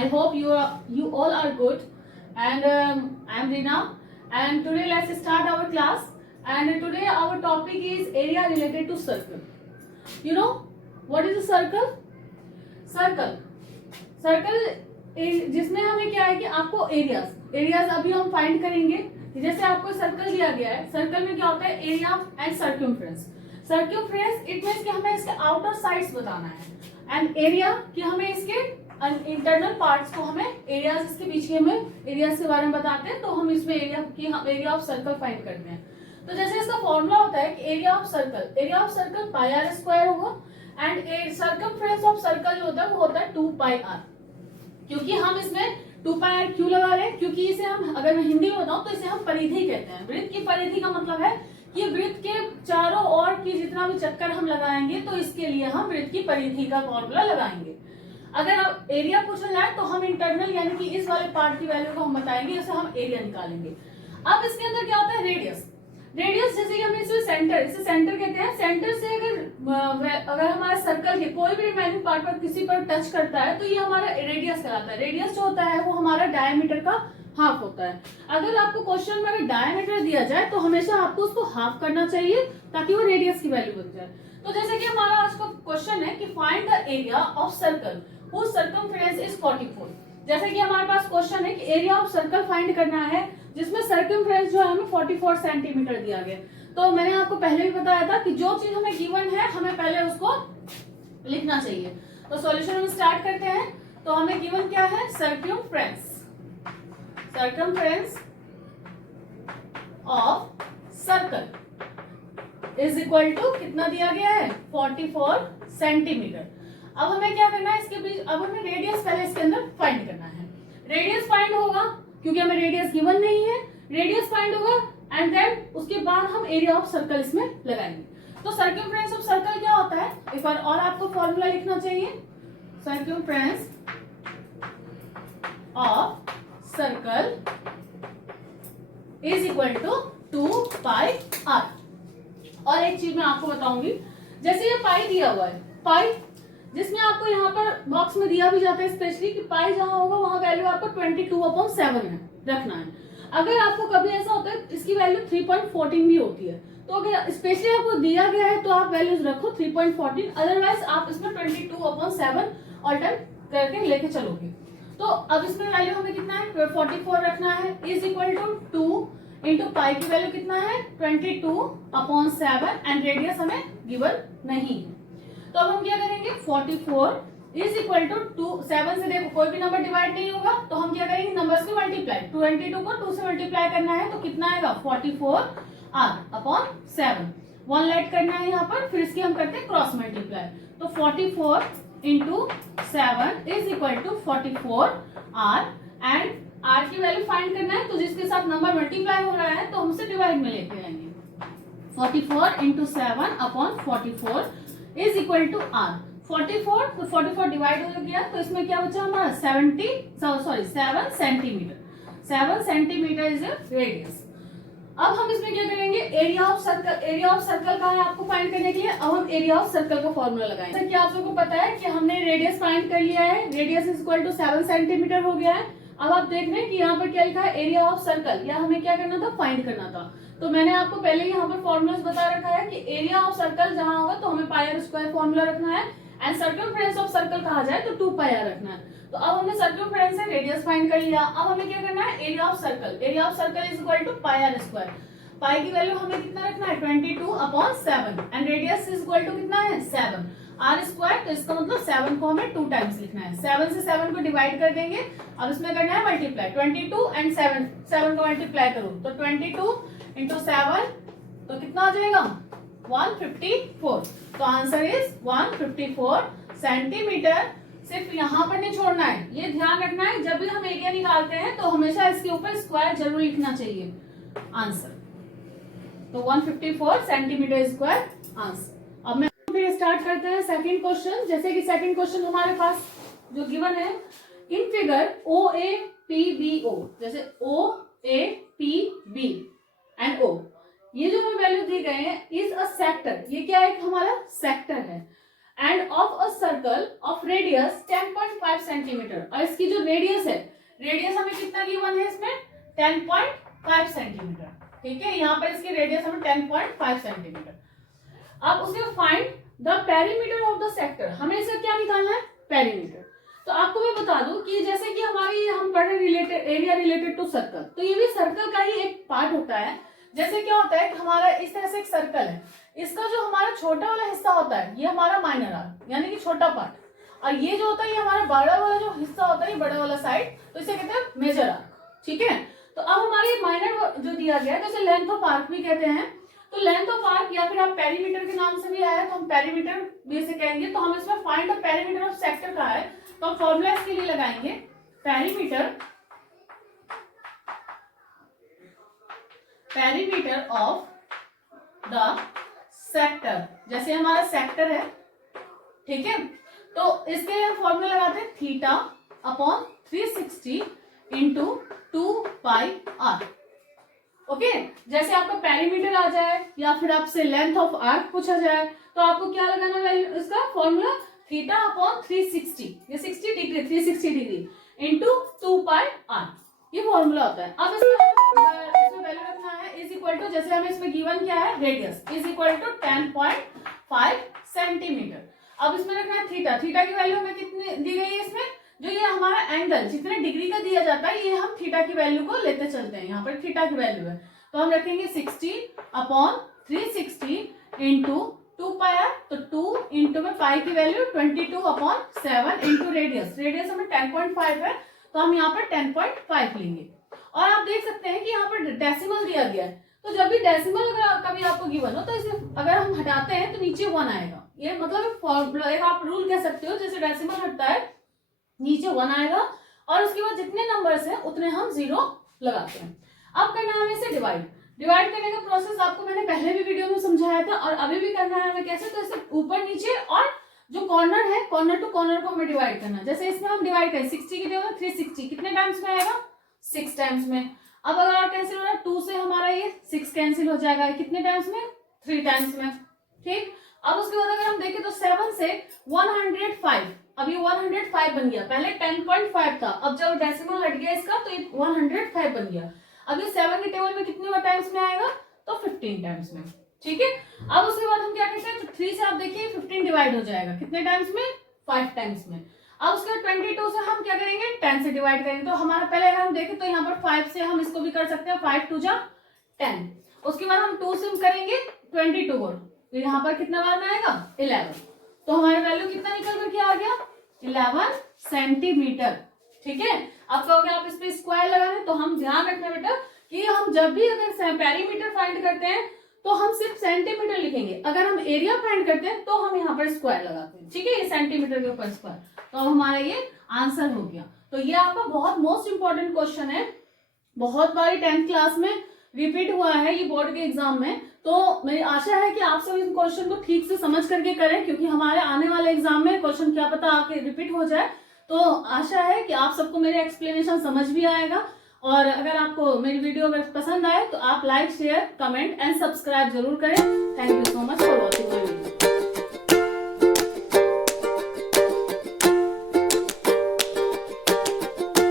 I hope you all are good, and I am Rina, and today let's start our class. And today our topic is area related to circle. You know what is a circle? Circle जिसमें हमें क्या है कि आपको areas अभी हम find करेंगे। जैसे आपको सर्कल दिया गया है, सर्कल में क्या होता है, एरिया एंड सर्क्यूमफ्रेंस। इट मींस कि हमें इसके आउटर साइड्स बताना है, एंड एरिया कि हमें इसके इंटरनल पार्ट्स को हमें एरियाज, इसके पीछे हमें एरियाज के बारे में बताते हैं, तो हम इसमें एरिया ऑफ सर्कल फाइंड करते हैं। तो जैसे इसका फॉर्मूला होता है कि area of circle pi r square होगा, एंड सर्कमफ्रेंस ऑफ सर्कल जो होता है वो होता है 2 पाई आर। क्योंकि हम इसमें 2 पाई आर क्यों लगा रहे हैं, क्योंकि इसे हम, अगर मैं हिंदी में बताऊं तो इसे हम परिधि कहते हैं। वृत्त की परिधि का मतलब है कि वृत्त के चारों ओर की जितना भी चक्कर हम लगाएंगे तो इसके लिए हम वृत्त की परिधि का फॉर्मूला लगाएंगे। अगर एरिया पूछा जाए तो हम इंटरनल यानी कि इस वाले पार्ट की वैल्यू को हम बताएंगे, जैसे हम एरिया निकालेंगे। अब इसके अंदर क्या होता है, रेडियस जैसे कि हमने इसे सेंटर कहते हैं। सेंटर से अगर हमारे सर्कल के कोई भी रिमेनिंग पार्ट पर किसी पर टच करता है तो ये हमारा रेडियस कहलाता है। रेडियस जो होता है वो हमारा डायमीटर का हाफ होता है। अगर आपको क्वेश्चन में अगर डायमीटर दिया जाए तो हमेशा आपको उसको हाफ करना चाहिए ताकि वो रेडियस की वैल्यू बन जाए। तो जैसे कि हमारा आज का क्वेश्चन है कि find the area of circle whose circumference is 44। जैसे कि हमारे पास क्वेश्चन है कि एरिया ऑफ सर्कल फाइंड करना है जिसमें सर्कमफ्रेंस जो है हमें 44 सेंटीमीटर दिया गया। तो मैंने आपको पहले भी बताया था कि जो चीज हमें गिवन है हमें पहले उसको लिखना चाहिए। तो सॉल्यूशन हम स्टार्ट करते हैं। तो हमें गिवन क्या है, circumference of circle is equal to कितना दिया गया है, 44 सेंटीमीटर। अब हमें क्या करना है, इसके बीच अब हमें रेडियस पहले इसके अंदर फाइंड करना है। रेडियस फाइंड होगा क्योंकि हमें रेडियस गिवन नहीं है, रेडियस फाइंड होगा एंड देन उसके बाद हम एरिया ऑफ सर्कल इसमें लगाएंगे। तो सर्कमफ्रेंस ऑफ सर्कल क्या होता है, एक बार और आपको फॉर्मूला लिखना चाहिए। Circumference of circle is equal to 2 pi r. और एक चीज मैं आपको बताऊंगी, जैसे ये पाई दिया हुआ है, पाई जिसमें आपको यहाँ पर बॉक्स में दिया भी जाता है स्पेशली कि पाई जहां होगा वहां वैल्यू आपको 22/7 है रखना है। अगर आपको कभी ऐसा होता है इसकी वैल्यू 3.14 भी होती है, तो अगर स्पेशली आपको दिया गया है तो आप वैल्यूज रखो 3.14, अदरवाइज आप इसमें 22/7 ऑल्टर करके लेके चलोगे। तो अब इसमें वैल्यू हमें कितना है, 44 रखना है, is equal to 2 into pi की वैल्यू कितना है 22/7, एंड रेडियस हमें गिवन नहीं है। तो अब हम क्या करेंगे, 44 इज इक्वल टू 7 से देखो कोई भी नंबर डिवाइड नहीं होगा, तो हम क्या करेंगे, नंबर्स को मल्टीप्लाई, 22 को 2 से मल्टीप्लाई करना है तो कितना आएगा 44r/7। 1 लेट करना है यहाँ पर, फिर इसकी हम करते हैं क्रॉस मल्टीप्लाई। तो 44 into 7 is equal to 44r, and r की वैल्यू फाइंड करना है तो जिसके साथ नंबर मल्टीप्लाई हो रहा है तो हम उसे डिवाइड में लेके आएंगे। 44 into 7/44 is equal to r. 44 divide हो गया तो इसमें क्या बचा हमारा 7 सेंटीमीटर। 7 centimetre is radius. अब हम इसमें क्या करेंगे, एरिया ऑफ सर्कल का है आपको फाइंड करने के लिए। अब हम एरिया ऑफ सर्कल का फॉर्मूला लगाएंगे। जैसे कि आप सबको पता है कि हमने रेडियस फाइंड कर लिया है, radius is equal to 7 centimetre हो गया है। अब आप देख रहे हैं कि यहाँ पर क्या लिखा है, एरिया ऑफ सर्कल, या हमें क्या करना था, फाइंड करना था। तो मैंने आपको पहले यहाँ पर फॉर्मूलाज बता रखा है कि एरिया ऑफ सर्कल जहां होगा तो हमें पाई आर स्क्वायर फॉर्मूला रखना है, एंड सर्कमफ्रेंस ऑफ सर्कल कहा जाए तो 2 पाई आर रखना है। तो अब हमने सर्कमफ्रेंस से रेडियस फाइंड कर लिया। अब हमें क्या करना है, area of circle is equal to pi r square. Pi की वैल्यू हमें कितना रखना है 22/7, and radius is equal to कितना है 7 आर स्क्वायर। तो इसका मतलब 7 को हमें 2 टाइम्स लिखना है। 7 से 7 को डिवाइड कर देंगे, अब इसमें करना है मल्टीप्लाई, 22 एंड 7 को मल्टीप्लाई करो तो 22 इंटू 7 तो कितना आ जाएगा 154। तो आंसर इज 154 सेंटीमीटर। सिर्फ यहाँ पर नहीं छोड़ना है, ये ध्यान रखना है जब भी हम एरिया निकालते हैं तो हमेशा इसके ऊपर स्क्वायर जरूर लिखना चाहिए आंसर। तो 154 सेंटीमीटर स्क्वायर आंसर। अब मैं फिर स्टार्ट करते हैं सेकंड क्वेश्चन। जैसे कि सेकंड क्वेश्चन हमारे पास जो गिवन है, इन फिगर OAPBO, जैसे OAPB एंड O, ये जो हमें वैल्यू दी गए हैं इज अ सेक्टर, ये क्या है, हमारा सेक्टर है। End of a circle of radius 10.5 centimetre, और इसकी जो रेडियस है, रेडियस हमें कितना गिवन है इसमें 10.5 सेंटीमीटर, ठीक है, यहाँ पर इसकी रेडियस हमें 10.5 सेंटीमीटर। अब उसके find the perimeter of the sector, हमें इसका क्या निकालना है, पेरीमीटर। तो आपको मैं बता दूं कि जैसे कि हमारी हम पढ़ रहे related area related to circle, तो ये भी सर्कल का ही एक पार्ट होता है। जैसे क्या होता है कि हमारा इस तरह से एक सर्कल है, इसका जो हमारा छोटा वाला हिस्सा होता है ये हमारा माइनर आर्क यानी कि छोटा पार्ट, और ये जो होता है ये हमारा बड़ा वाला जो हिस्सा होता है ये बड़ा वाला साइड, तो इसे कहते हैं मेजर आर्क, ठीक है। तो अब हमारे माइनर जो दिया गया है जैसे लेंथ ऑफ आर्क भी कहते हैं, तो लेंथ ऑफ आर्क या फिर आप पेरीमीटर के नाम से भी आया तो हम पेरीमीटर भी इसे कहेंगे। तो हम इसमें find the perimeter of sector का है, तो हम फॉर्मूला इसके लिए लगाएंगे पेरीमीटर ऑफ द सेक्टर, जैसे हमारा सेक्टर है, ठीक है, तो इसके लिए हम फॉर्मूला लगाते हैं theta upon 360 into 2πr। Okay, जैसे आपका पेरीमीटर आ जाए या फिर आपसे लेंथ ऑफ आर्क पूछा जाए तो आपको क्या लगाना है, इसका फॉर्मूला थीटा अपॉन 360, ये 60 डिग्री 360 डिग्री इंटू 2πr, ये फॉर्मूला होता है। अब इसमें वैल्यू रखना है इज इक्वल टू, जैसे हमें इसमें गिवन क्या है radius is equal to 10.5 centimetre. अब इसमें रखना है थीटा, थीटा की वैल्यू हमें कितनी दी गई है, इसमें जो ये हमारा एंगल जितने डिग्री का दिया जाता है ये हम थीटा की वैल्यू को लेते चलते हैं, यहाँ पर थीटा की वैल्यू है, तो हम रखेंगे 60 अपॉन 360 इंटू 2πr, तो 2 इंटू में पाई की value 22 upon 7 into radius, radius हमें 10.5 है तो हम यहाँ पर 10.5 लेंगे। और आप देख सकते हैं कि यहाँ पर डेसिमल दिया गया है, तो जब भी डेसिमल अगर कभी आपको गिवन हो तो इसे अगर हम हटाते हैं तो नीचे 1 आएगा, ये मतलब एक फॉर्मूला, एक आप रूल कह सकते हो, जैसे डेसिमल हटता है नीचे 1 आएगा और उसके बाद जितने नंबर्स हैं उतने हम 0 लगाते हैं। अब करना है हमें इसे डिवाइड करने का प्रोसेस आपको मैंने पहले भी वीडियो में समझाया था और अभी भी करना है हमें कैसे, तो इसे ऊपर नीचे और जो कॉर्नर है कॉर्नर टू कॉर्नर को हमें डिवाइड करना है। जैसे इसमें हम डिवाइड करें 60 की जगह 360 कितने टाइम्स में आएगा, 6 टाइम्स में। अब अगर कैंसिल हो रहा है 2 से हमारा ये 6 कैंसिल हो जाएगा, कितने टाइम्स में, 3 टाइम्स में, ठीक। अब उसके बाद अगर हम देखें तो 7 से 105, अब ये 105 बन गया, पहले 10.5 था, अब जब डेसिमल हट गया इसका तो ये 105 बन गया। अब ये 7 के टेबल में कितने टाइम्स में आएगा, तो 15 टाइम्स में, ठीक है। अब उसके बाद हम क्या करते हैं, तो 3 से आप देखिए 15 डिवाइड हो जाएगा, कितने टाइम्स में, 5 टाइम्स में। अब उसके बाद 22 से हम क्या करेंगे, 10 से डिवाइड करेंगे, तो हमारा पहले अगर हम देखें तो यहाँ पर 5 से हम इसको भी कर सकते हैं, 5 2 जा 10। उसके बाद हम 2 से करेंगे 22 और तो यहाँ पर कितना बार में आएगा, 11, तो हमारा वैल्यू कितना निकल कर क्या आ गया, 11 सेंटीमीटर, ठीक है। अब कहोगे आप इस पे स्क्वायर लगा दें, तो हम ध्यान रखना बेटा कि हम जब भी अगर पेरीमीटर फाइंड करते हैं तो हम सिर्फ सेंटीमीटर लिखेंगे, अगर हम एरिया फाइंड करते हैं तो हम यहाँ पर स्क्वायर लगाते हैं, ठीक है, ये सेंटीमीटर के ऊपर स्क्वायर, तो हमारा ये आंसर हो गया। तो ये आपका बहुत मोस्ट इंपॉर्टेंट क्वेश्चन है, बहुत बारी 10th क्लास में रिपीट हुआ है ये बोर्ड के एग्जाम में, तो मेरी आशा है कि आप सब इस क्वेश्चन को ठीक से समझ करके करें, क्योंकि हमारे आने वाले एग्जाम में क्वेश्चन क्या पता आके रिपीट हो जाए। तो आशा है कि आप सबको मेरे एक्सप्लेनेशन समझ भी आएगा, और अगर आपको मेरी वीडियो अगर पसंद आए तो आप like share comment and subscribe जरूर करें। Thank you so much for watching.